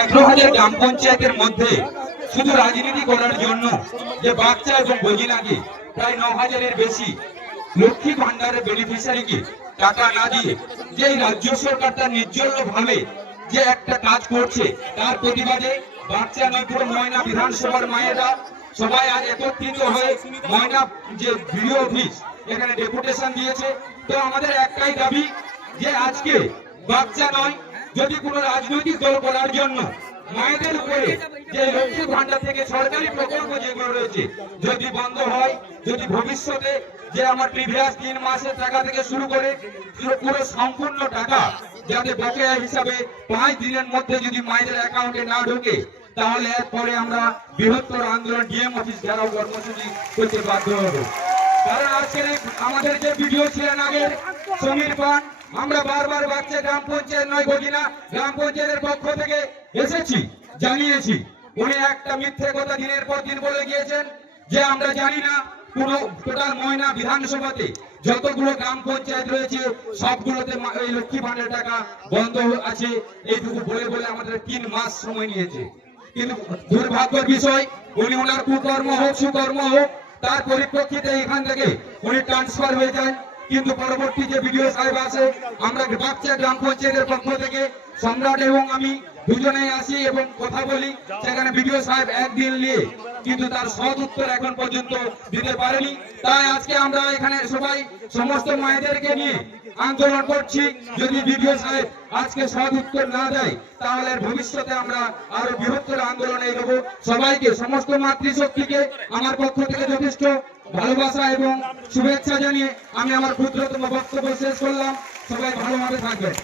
এগারো হাজার গ্রাম পঞ্চায়েতের মধ্যে শুধু রাজনীতি করার জন্য যে বাচ্চা এবং বজিনাকে প্রায় ন হাজারের বেশি লক্ষ্মী ভান্ডারের বেনিফিশিয়ারিকে টাকা না দিয়ে যে রাজ্য সরকার তার ভাবে যে একটা কাজ করছে, তার প্রতিবাদে বাচ্চা নয় পুরো ময়না বিধানসভার মায়েরা সবাই আজ একত্রিত হয়ে ময়না যে বিডিও অফিস, এখানে ডেপুটেশন দিয়েছে। তো আমাদের একটাই দাবি যে আজকে বাচ্চা নয় যদি কোনো রাজনৈতিক দল করার জন্য মায়েদের উপরে যে লক্ষ্মী ভান্ডার থেকে সরকারি প্রকল্প যেগুলো রয়েছে যদি বন্ধ হয়, যদি ভবিষ্যতে যে আমার প্রিভিয়াস তিন মাসের টাকা থেকে শুরু করে পুরো পুরো সম্পূর্ণ টাকা যাতে বকেয়া হিসাবে পাঁচ দিনের মধ্যে যদি মায়েদের অ্যাকাউন্টে না ঢোকে, তাহলে এরপরে আমরা বৃহত্তর আন্দোলন ডিএম অফিস ঘেরাও কর্মসূচি করতে বাধ্য হব। কারণ আজকের আমাদের যে ভিডিও ছিলেন আগের সমীর পান, আমরা বারবার বাচ্চা গ্রাম পঞ্চায়েত নয় গজিনা, গ্রাম পঞ্চায়েতের পক্ষ থেকে এসেছি, জানিয়েছি। উনি একটা মিথ্যে কথা দিনের পর দিন বলে গিয়েছেন যে আমরা জানি না পুরো টোটাল ময়না বিধানসভাতে যতগুলো গ্রাম পঞ্চায়েত রয়েছে, সবগুলোতে এই লক্ষ্মী ভান্ডার টাকা বন্ধ আছে, এইটুকু বলে বলে আমাদের তিন মাস সময় নিয়েছে। কিন্তু দুর্ভাগ্যের বিষয়, উনি ওনার কুকর্ম হোক, সুকর্ম হোক তার পরিপ্রেক্ষিতে এখান থেকে উনি ট্রান্সফার হয়ে যান কিন্তু পরবর্তী যে বিডিও সাহেব আছে, আমরা বাচ্চা গ্রাম পঞ্চায়েতের পক্ষ থেকে সম্রাট এবং আমি দুজনেই আসি এবং কথা বলি। সেখানে বিডিও সাহেব একদিন নিয়ে কিন্তু তার সৎ উত্তর এখন পর্যন্ত দিতে পারেনি। তাই আজকে আমরা এখানে সবাই সমস্ত মায়েদেরকে নিয়ে আন্দোলন করছি। যদি বিডিও সাহেব আজকে সৎ উত্তর না দেয়, তাহলে ভবিষ্যতে আমরা আরও বৃহত্তর আন্দোলনে এগোবো। সবাইকে, সমস্ত মাতৃশক্তিকে আমার পক্ষ থেকে যথেষ্ট ভালোবাসা এবং শুভেচ্ছা জানিয়ে আমি আমার ক্ষুদ্রতম বক্তব্য শেষ করলাম। সবাই ভালোভাবে থাকবেন।